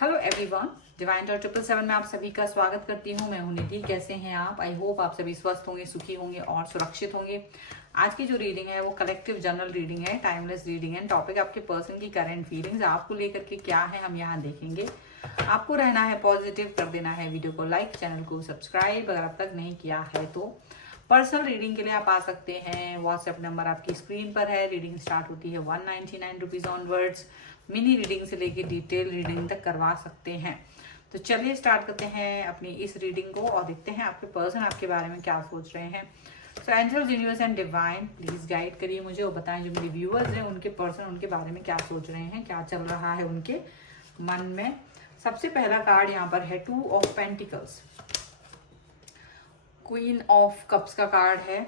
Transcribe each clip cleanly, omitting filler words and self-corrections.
Hello everyone, divine talk 777 में आप सभी का स्वागत करती हूँ। मैं हूँ निधि। कैसे हैं आप? आई होप आप सभी स्वस्थ होंगे, सुखी होंगे और सुरक्षित होंगे। आज की जो रीडिंग है वो कलेक्टिव जनरल रीडिंग है, टाइमलेस रीडिंग है। टॉपिक आपके पर्सन की करंट फीलिंग्स आपको लेकर के क्या है हम यहाँ देखेंगे। आपको रहना है पॉजिटिव, कर देना है वीडियो को लाइक, चैनल को सब्सक्राइब अगर अब तक नहीं किया है तो। पर्सनल रीडिंग के लिए आप आ सकते हैं। व्हाट्सएप नंबर आपकी स्क्रीन पर है। रीडिंग स्टार्ट होती है 199 रुपीज ऑनवर्ड्स। मिनी रीडिंग से लेके डिटेल रीडिंग तक करवा सकते हैं। तो चलिए स्टार्ट करते हैं अपनी इस रीडिंग को और देखते हैं आपके पर्सन आपके बारे में क्या सोच रहे हैं। So angels, universe and divine, please guide करिए मुझे और बताएं जो मेरे व्यूअर्स हैं उनके पर्सन उनके बारे में क्या सोच रहे हैं, क्या चल रहा है उनके मन में। सबसे पहला कार्ड यहाँ पर है 2 of pentacles. Queen of cups का कार्ड है।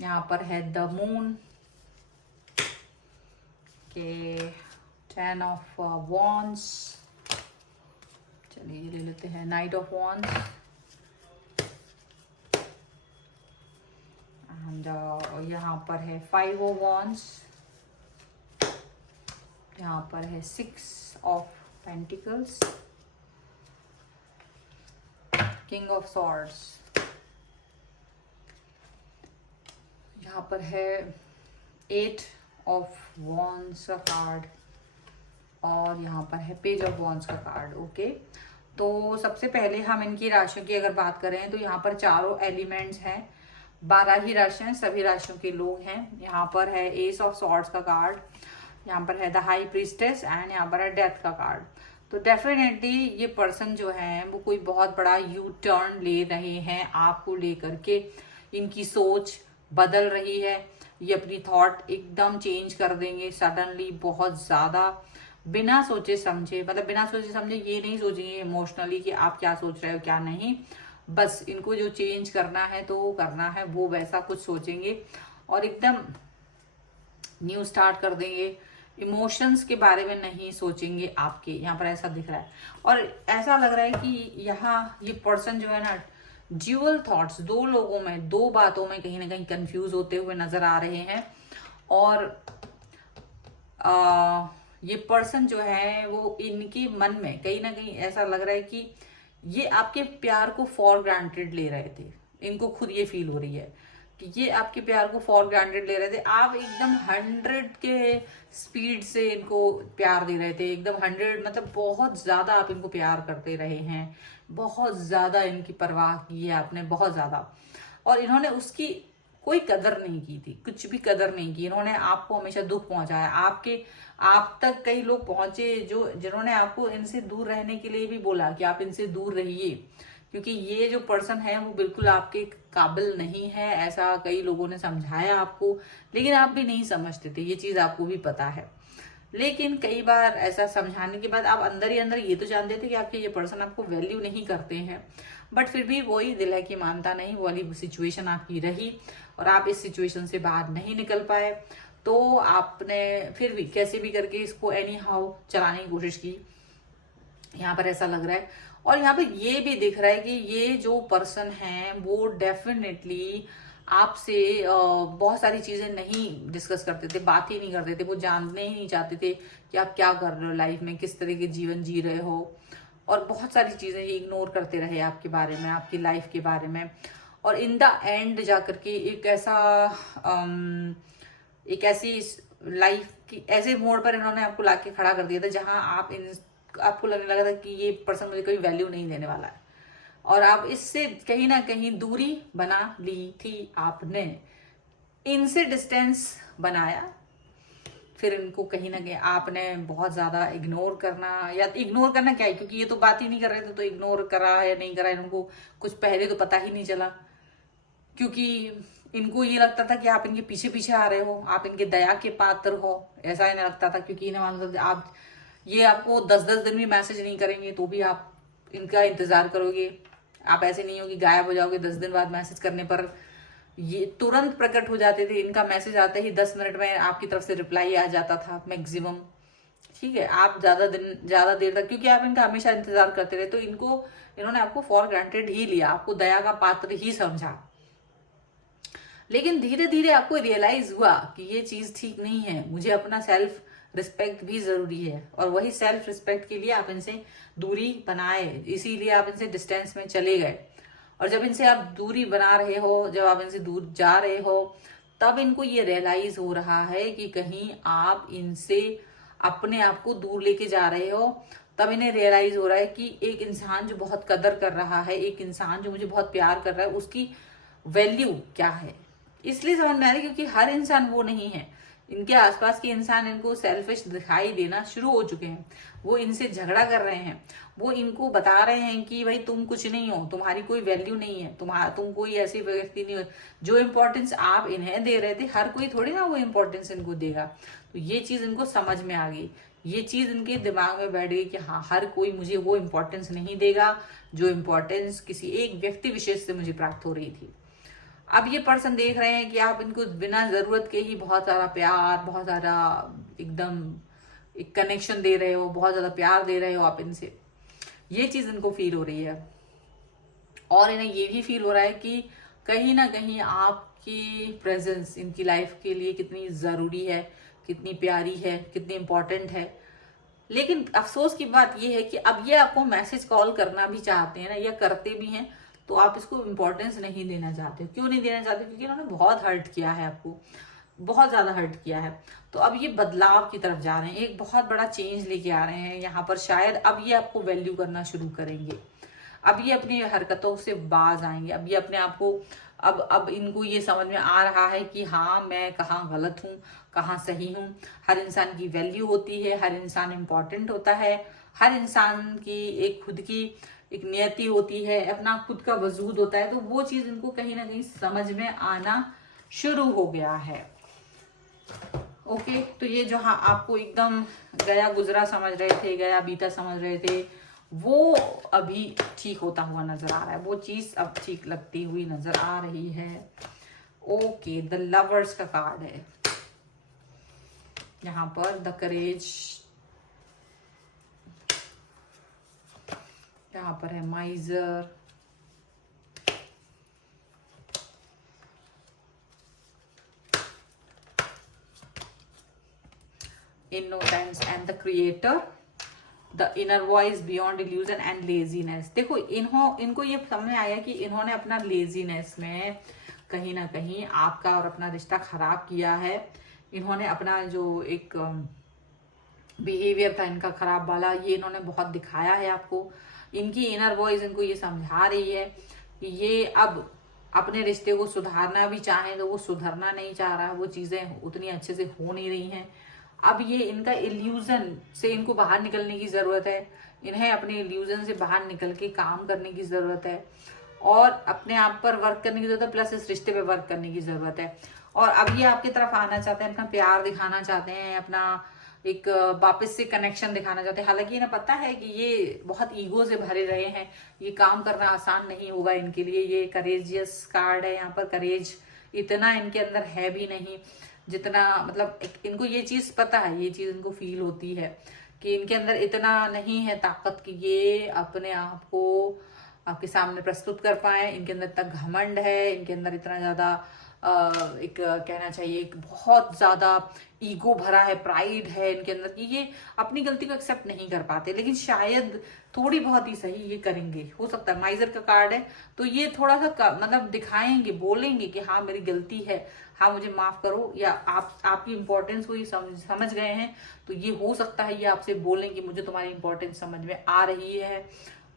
यहाँ पर है द मून के 10 ऑफ वॉन्ड्स। चलिए ले लेते हैं नाइट ऑफ वॉन्ड्स एंड यहाँ पर है 5 ऑफ वॉन्ड्स। यहाँ पर है 6 of pentacles, king of swords. यहाँ पर है 8 ऑफ वॉन्ड्स का कार्ड और यहाँ पर है पेज ऑफ वॉन्ड्स का कार्ड। ओके, तो सबसे पहले हम इनकी राशियों की अगर बात करें तो यहाँ पर चारों एलिमेंट्स हैं, 12 ही राशियां, सभी राशियों के लोग हैं। यहाँ पर है एस ऑफ सॉर्ड्स का कार्ड, यहाँ पर है द हाई प्रीस्टेस एंड यहाँ पर है डेथ का कार्ड। तो डेफिनेटली ये पर्सन जो है वो कोई बहुत बड़ा यू टर्न ले रहे हैं आपको लेकर के। इनकी सोच बदल रही है, ये अपनी थॉट एकदम चेंज कर देंगे सडनली, बहुत ज्यादा बिना सोचे समझे। मतलब बिना सोचे समझे ये नहीं सोचेंगे इमोशनली कि आप क्या सोच रहे हो क्या नहीं, बस इनको जो चेंज करना है तो करना है, वो वैसा कुछ सोचेंगे और एकदम न्यू स्टार्ट कर देंगे। इमोशंस के बारे में नहीं सोचेंगे आपके, यहाँ पर ऐसा दिख रहा है। और ऐसा लग रहा है कि यहाँ ये पर्सन जो है ना, ड्यूअल थॉट्स, दो लोगों में, दो बातों में कहीं ना कहीं कंफ्यूज होते हुए नजर आ रहे हैं। और ये पर्सन जो है वो इनके मन में कहीं ना कहीं ऐसा लग रहा है कि ये आपके प्यार को फॉर ग्रांटेड ले रहे थे। इनको खुद ये फील हो रही है कि ये आपके प्यार को फॉर ग्रांटेड ले रहे थे। आप एकदम 100 के स्पीड से इनको प्यार दे रहे थे, एकदम 100, मतलब बहुत ज्यादा आप इनको प्यार करते रहे हैं, बहुत ज्यादा इनकी परवाह की है आपने, बहुत ज्यादा। और इन्होंने उसकी कोई कदर नहीं की थी, कुछ भी कदर नहीं की। इन्होंने आपको हमेशा दुख पहुंचाया। आप तक कई लोग पहुंचे जिन्होंने आपको इनसे दूर रहने के लिए भी बोला कि आप इनसे दूर रहिए, क्योंकि ये जो पर्सन है वो बिल्कुल आपके काबिल नहीं है। ऐसा कई लोगों ने समझाया आपको, लेकिन आप भी नहीं समझते थे, ये चीज आपको भी पता है। लेकिन कई बार ऐसा समझाने के बाद आप अंदर ही अंदर ये तो जानते थे कि आपके ये पर्सन आपको वैल्यू नहीं करते हैं, बट फिर भी वही दिल है कि मानता नहीं, वो वाली सिचुएशन आपकी रही और आप इस सिचुएशन से बाहर नहीं निकल पाए। तो आपने फिर भी कैसे भी करके इसको एनी हाउ चलाने की कोशिश की, यहाँ पर ऐसा लग रहा है। और यहाँ पे ये भी दिख रहा है कि ये जो पर्सन है वो डेफिनेटली आपसे बहुत सारी चीजें नहीं डिस्कस करते थे, बात ही नहीं करते थे। वो जानने ही नहीं चाहते थे कि आप क्या कर रहे हो लाइफ में, किस तरह के जीवन जी रहे हो, और बहुत सारी चीजें ये इग्नोर करते रहे आपके बारे में, आपकी लाइफ के बारे में। और इन द एंड जाकर के एक ऐसी लाइफ की ऐसे मोड़ पर इन्होंने आपको लाके खड़ा कर दिया था जहां आपको लगने लगा था कि ये पर्सन मुझे कोई वैल्यू नहीं देने वाला है, और आप इससे कहीं ना कहीं दूरी बना ली थी। आपने इनसे डिस्टेंस बनाया, फिर इनको कहीं ना कहीं आपने बहुत ज्यादा इग्नोर करना, या इग्नोर करना क्या है, क्योंकि ये तो बात ही नहीं कर रहे थे, तो इग्नोर करा या नहीं करा इनको कुछ पहले तो पता ही नहीं चला। क्योंकि इनको ये लगता था कि आप इनके पीछे पीछे आ रहे हो, आप इनके दया के पात्र हो, ऐसा इन्हें लगता था। क्योंकि इन्हें मालूम था आप ये आपको 10-10 दिन भी मैसेज नहीं करेंगे तो भी आप इनका इंतजार करोगे। आप ऐसे नहीं हो कि गायब हो जाओगे 10 दिन बाद मैसेज करने पर, ये तुरंत प्रकट हो जाते थे। इनका मैसेज आते ही 10 मिनट में आपकी तरफ से रिप्लाई आ जाता था मैक्सिमम। ठीक है, आप ज्यादा देर तक, क्योंकि आप इनका हमेशा इंतजार करते रहे, तो इन्होंने आपको फॉर ग्रांटेड ही लिया, आपको दया का पात्र ही समझा। लेकिन धीरे धीरे आपको रियलाइज हुआ कि ये चीज ठीक नहीं है, मुझे अपना सेल्फ रिस्पेक्ट भी जरूरी है, और वही सेल्फ रिस्पेक्ट के लिए आप इनसे दूरी बनाए, इसीलिए आप इनसे डिस्टेंस में चले गए। और जब इनसे आप दूरी बना रहे हो, जब आप इनसे दूर जा रहे हो, तब इनको ये रियलाइज हो रहा है कि कहीं आप इनसे अपने आप को दूर लेके जा रहे हो। तब इन्हें रियलाइज हो रहा है कि एक इंसान जो बहुत कदर कर रहा है, एक इंसान जो मुझे बहुत प्यार कर रहा है, उसकी वैल्यू क्या है। इसलिए समझ में आ रहा है क्योंकि हर इंसान वो नहीं है। इनके आसपास के इंसान इनको सेल्फिश दिखाई देना शुरू हो चुके हैं। वो इनसे झगड़ा कर रहे हैं, वो इनको बता रहे हैं कि भाई तुम कुछ नहीं हो, तुम्हारी कोई वैल्यू नहीं है, तुम कोई ऐसी व्यक्ति नहीं हो। जो इम्पोर्टेंस आप इन्हें दे रहे थे, हर कोई थोड़ी ना वो इम्पोर्टेंस इनको देगा। तो ये चीज इनको समझ में आ गई, ये चीज इनके दिमाग में बैठ गई कि हाँ, हर कोई मुझे वो इम्पोर्टेंस नहीं देगा जो इम्पोर्टेंस किसी एक व्यक्ति विशेष से मुझे प्राप्त हो रही थी। अब ये पर्सन देख रहे हैं कि आप इनको बिना जरूरत के ही बहुत सारा प्यार, बहुत सारा एकदम एक कनेक्शन दे रहे हो, बहुत ज्यादा प्यार दे रहे हो आप इनसे। ये चीज इनको फील हो रही है, और इन्हें ये भी फील हो रहा है कि कहीं ना कहीं आपकी प्रेजेंस इनकी लाइफ के लिए कितनी जरूरी है, कितनी प्यारी है, कितनी इंपॉर्टेंट है। लेकिन अफसोस की बात यह है कि अब ये आपको मैसेज कॉल करना भी चाहते हैं ना, या करते भी हैं, तो आप इसको इम्पोर्टेंस नहीं देना चाहते। क्यों नहीं देना चाहते? क्योंकि इन्होंने बहुत हर्ट किया है आपको, बहुत ज्यादा हर्ट किया है। तो अब ये बदलाव की तरफ जा रहे हैं, एक बहुत बड़ा चेंज लेके आ रहे हैं यहाँ पर। शायद अब ये आपको वैल्यू करना शुरू करेंगे, अब ये अपनी हरकतों से बाज आएंगे, अब ये अपने आप को अब इनको ये समझ में आ रहा है कि हाँ, मैं कहाँ गलत हूँ, कहाँ सही हूँ। हर इंसान की वैल्यू होती है, हर इंसान इम्पोर्टेंट होता है, हर इंसान की एक खुद की एक नियति होती है, अपना खुद का वजूद होता है। तो वो चीज इनको कहीं ना कहीं समझ में आना शुरू हो गया है। ओके, तो ये जो हाँ आपको एकदम गया गुजरा समझ रहे थे, गया बीता समझ रहे थे, वो अभी ठीक होता हुआ नजर आ रहा है, वो चीज अब ठीक लगती हुई नजर आ रही है। ओके, द लवर्स का कार्ड है यहाँ पर, द करेज, यहाँ पर है माइजर, innocence and the creator, the inner voice, beyond illusion and laziness. देखो इनको ये समझ में आया कि इन्होंने अपना लेजीनेस में कहीं ना कहीं आपका और अपना रिश्ता खराब किया है। इन्होंने अपना जो एक बिहेवियर था इनका खराब वाला, ये इन्होंने बहुत दिखाया है आपको। इनकी इनर वॉइस इनको ये समझा रही है कि ये अब अपने रिश्ते को सुधारना भी चाहें तो वो सुधरना नहीं चाह रहा है, वो चीजें उतनी अच्छे से हो नहीं रही हैं। अब ये इनका इल्यूजन से इनको बाहर निकलने की जरूरत है, इन्हें अपने इल्यूजन से बाहर निकल के काम करने की जरूरत है, और अपने आप पर वर्क करने की जरूरत है, प्लस इस रिश्ते पे वर्क करने की जरूरत है। और अब ये आपकी तरफ आना चाहते हैं, अपना प्यार दिखाना चाहते हैं, अपना एक वापस से कनेक्शन दिखाना चाहते हैं। हालांकि इन्हें पता है कि ये बहुत ईगो से भरे रहे हैं, ये काम करना आसान नहीं होगा इनके लिए। ये करेजियस कार्ड है यहाँ पर, करेज इतना इनके अंदर है भी नहीं जितना, मतलब इनको ये चीज पता है, ये चीज इनको फील होती है कि इनके अंदर इतना नहीं है ताकत कि ये अपने आप को आपके सामने प्रस्तुत कर पाए। इनके अंदर इतना घमंड है, इनके अंदर इतना ज्यादा एक कहना चाहिए एक बहुत ज्यादा ईगो भरा है, प्राइड है इनके अंदर कि ये अपनी गलती को एक्सेप्ट नहीं कर पाते। लेकिन शायद थोड़ी बहुत ही सही ये करेंगे, हो सकता है। माइजर का कार्ड है तो ये थोड़ा सा मतलब दिखाएंगे, बोलेंगे कि हाँ मेरी गलती है, हाँ मुझे माफ करो, या आपकी इंपॉर्टेंस को ये समझ गए हैं। तो ये हो सकता है ये आपसे बोलें कि मुझे तुम्हारी इंपॉर्टेंस समझ में आ रही है,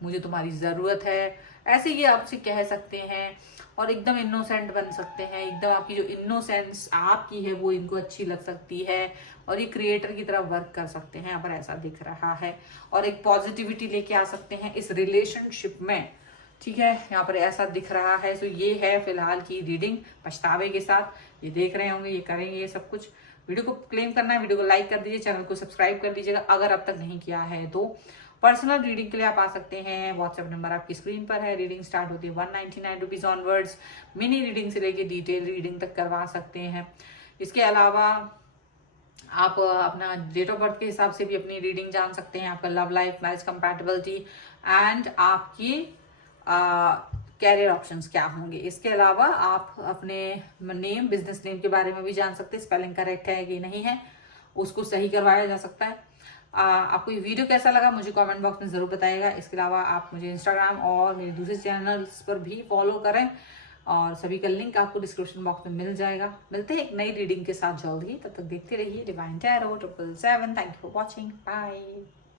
मुझे तुम्हारी जरूरत है, ऐसे ये आपसे कह सकते हैं। और एकदम इनोसेंट बन सकते हैं, एकदम आपकी जो इनोसेंस आपकी है वो इनको अच्छी लग सकती है, और ये क्रिएटर की तरह वर्क कर सकते हैं यहाँ पर, ऐसा दिख रहा है। और एक पॉजिटिविटी लेके आ सकते हैं इस रिलेशनशिप में, ठीक है, यहाँ पर ऐसा दिख रहा है। तो ये है फिलहाल की रीडिंग पछतावे के साथ। ये देख रहे होंगे, ये करेंगे ये सब कुछ। वीडियो को क्लेम करना है, वीडियो को लाइक कर दीजिए, चैनल को सब्सक्राइब कर लीजिएगा अगर अब तक नहीं किया है तो। पर्सनल रीडिंग के लिए आप आ सकते हैं, व्हाट्सएप नंबर आपकी स्क्रीन पर है। रीडिंग स्टार्ट होती है 199 रुपीज ऑनवर्ड्स। मिनी रीडिंग से लेके डिटेल रीडिंग तक करवा सकते हैं। इसके अलावा आप अपना डेट ऑफ बर्थ के हिसाब से भी अपनी रीडिंग जान सकते हैं, आपका love life, marriage compatibility and आपकी कैरियर ऑप्शंस क्या होंगे। इसके अलावा आप अपने नेम, बिजनेस नेम के बारे में भी जान सकते हैं, स्पेलिंग करेक्ट है कि नहीं है। उसको सही करवाया जा सकता है। आपको ये वीडियो कैसा लगा मुझे कमेंट बॉक्स में ज़रूर बताइएगा। इसके अलावा आप मुझे इंस्टाग्राम और मेरे दूसरे चैनल्स पर भी फॉलो करें और सभी का लिंक आपको डिस्क्रिप्शन बॉक्स में मिल जाएगा। मिलते हैं एक नई रीडिंग के साथ जल्द ही, तब तक देखते रहिए divine tarot 777। Thank you for watching, bye.